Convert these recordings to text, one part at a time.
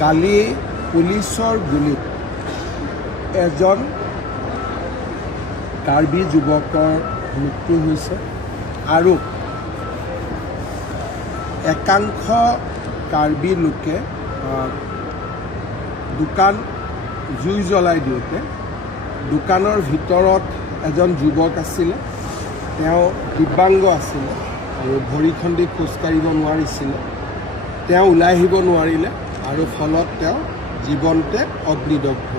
কালি পুলিচৰ গুলীত এজন কাৰ্বি যুৱকৰ মৃত্যু হৈছে আৰু একাংশ কাৰ্বি লোকে দোকান জুই জ্বলাই দিওঁতে দোকানৰ ভিতৰত এজন যুৱক আছিলে, তেওঁ দিব্যাংগ আছিলে আৰু ভৰিখন দি খোজকাঢ়িব নোৱাৰিছিলে। তেওঁ ওলাই আহিব নোৱাৰিলে আৰু ফলত তেওঁ জীৱনতে অগ্নিদগ্ধ।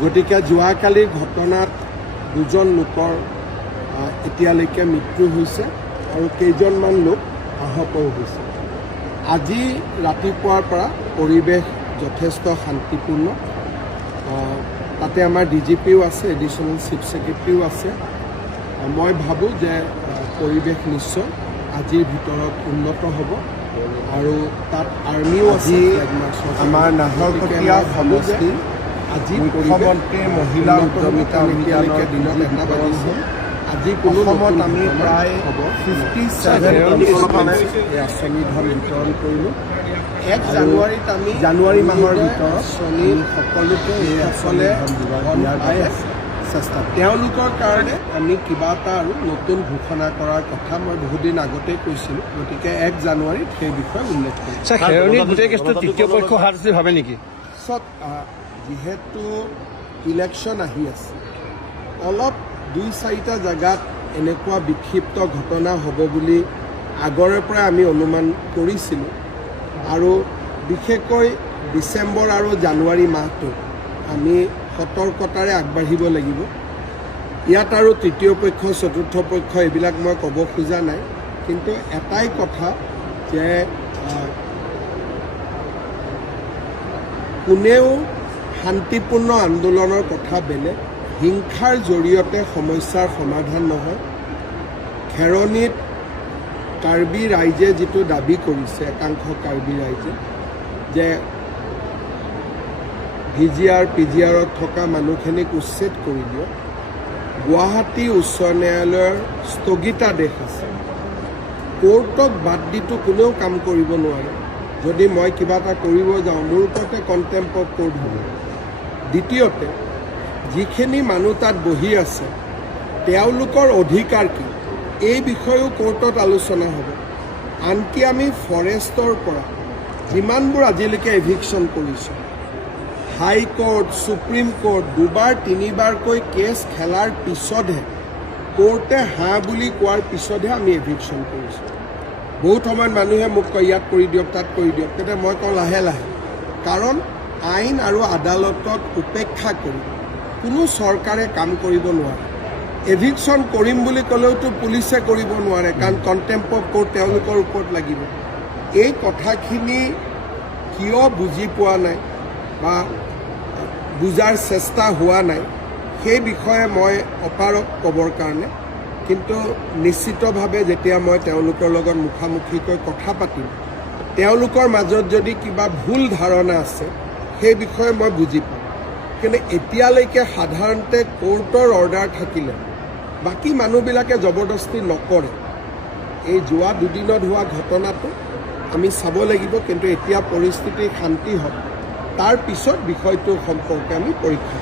গতিকে যোৱাকালিৰ ঘটনাত দুজন লোকৰ এতিয়ালৈকে মৃত্যু হৈছে আৰু কেইজনমান লোক আহতও হৈছে। আজি ৰাতিপুৱাৰ পৰা পৰিৱেশ যথেষ্ট শান্তিপূৰ্ণ। তাতে আমাৰ DGPও আছে, এডিশ্যনেল চিফ ছেক্ৰেটাৰীও আছে। মই ভাবোঁ যে পৰিৱেশ নিশ্চয় আজিৰ ভিতৰত উন্নত হ'ব আৰু তাত আৰ্মিও আছে। আমাৰ নাহৰকটীয়া সমষ্টি আজি মুখ্যমন্ত্ৰীৰ মহিলা উদ্যমিতা অভিযানৰ দিনত এটা বাঢ়িছে। আজি অসমত আমি প্ৰায় 57 এই আঁচনি ধন বিতৰণ কৰিলোঁ। 1 জানুৱাৰীত আমি জানুৱাৰী মাহৰ ভিতৰত সকলোকে এই আঁচনি ধন দিয়াৰ চেষ্টা তেওঁলোকৰ কাৰণে আমি কিবা এটা আৰু নতুন ঘোষণা কৰাৰ কথা মই বহুদিন আগতেই কৈছিলোঁ। গতিকে 1 জানুৱাৰীত সেই বিষয়ে উল্লেখ কৰিছোঁ। যিহেতু ইলেকশ্যন আহি আছে, অলপ 2-4টা জেগাত এনেকুৱা বিক্ষিপ্ত ঘটনা হ'ব বুলি আগৰে পৰা আমি অনুমান কৰিছিলোঁ আৰু বিশেষকৈ ডিচেম্বৰ আৰু জানুৱাৰী মাহটো আমি সতৰ্কতাৰে আগবাঢ়িব লাগিব। ইয়াত আৰু তৃতীয় পক্ষ, চতুৰ্থ পক্ষ এইবিলাক মই ক'ব খোজা নাই, কিন্তু এটাই কথা যে কোনেও শান্তিপূৰ্ণ আন্দোলনৰ কথা বেলেগ, হিংসাৰ জৰিয়তে সমস্যাৰ সমাধান নহয়। খেৰণিত কাৰ্বি ৰাইজে যিটো দাবী কৰিছে, একাংশ কাৰ্বি ৰাইজে, যে VGR PGRত থকা মানুহখিনিক উচ্ছেদ কৰি দিয়ক। গুৱাহাটী উচ্চ ন্যায়ালয়ৰ স্থগিতাদেশ আছে, কোৰ্টক বাদ দিটো কোনেও কাম কৰিব নোৱাৰে। যদি মই কিবা এটা কৰিব যাওঁ, মোৰ ওপৰতে কণ্টেম্প অফ কোৰ্ট হ'ব। দ্বিতীয়তে, যিখিনি মানুহ তাত বহি আছে তেওঁলোকৰ অধিকাৰ কি, এই বিষয়েও কোৰ্টত আলোচনা হ'ব। আনকি আমি ফৰেষ্টৰ পৰা যিমানবোৰ আজিলৈকে এভিকশ্যন কৰিছোঁ, হাইকোৰ্ট, সুপ্ৰিম কোৰ্ট 2-3বাৰকৈ কেছ খেলাৰ পিছতহে, কোৰ্টে বুলি কোৱাৰ পিছতহে আমি এভিকশ্যন কৰিছোঁ। বহুত সময়ত মানুহে মোক কয় ইয়াত কৰি দিয়ক, তাত কৰি দিয়ক, তেতিয়া মই কওঁ লাহে লাহে, কাৰণ আইন আৰু আদালতক উপেক্ষা কৰি কোনো চৰকাৰে কাম কৰিব নোৱাৰে। এভিকশ্যন কৰিম বুলি ক'লেওতো পুলিচে কৰিব নোৱাৰে, কাৰণ কণ্টেম্প অফ কোৰ্ট তেওঁলোকৰ ওপৰত লাগিব। এই কথাখিনি কিয় বুজি পোৱা নাই বা বুজাৰ চেষ্টা হোৱা নাই, সেই বিষয়ে মই অপাৰক ক'বৰ কাৰণে, কিন্তু নিশ্চিতভাৱে যেতিয়া মই তেওঁলোকৰ লগত মুখামুখিকৈ কথা পাতিম, তেওঁলোকৰ মাজত যদি কিবা ভুল ধাৰণা আছে সেই বিষয়ে মই বুজি পাম। কিন্তু এতিয়ালৈকে সাধাৰণতে কোৰ্টৰ অৰ্ডাৰ থাকিলে বাকী মানুহবিলাকে জবৰদস্তি নকৰে। এই যোৱা 2 দিনত হোৱা ঘটনাটো আমি চাব লাগিব, কিন্তু এতিয়া পৰিস্থিতি শান্তি হওক, তাৰ পিছত বিষয়টো সম্পৰ্কে আমি পৰীক্ষা